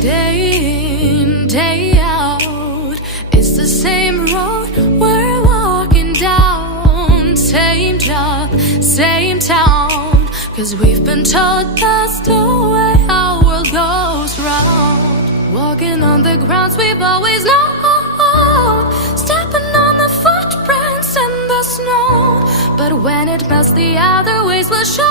Day in, day out, it's the same road we're walking down. Same job, same town, 'cause we've been told that's the way our world goes round. Walking on the grounds we've always known, stepping on the footprints in the snow. But when it melts, the other ways will show.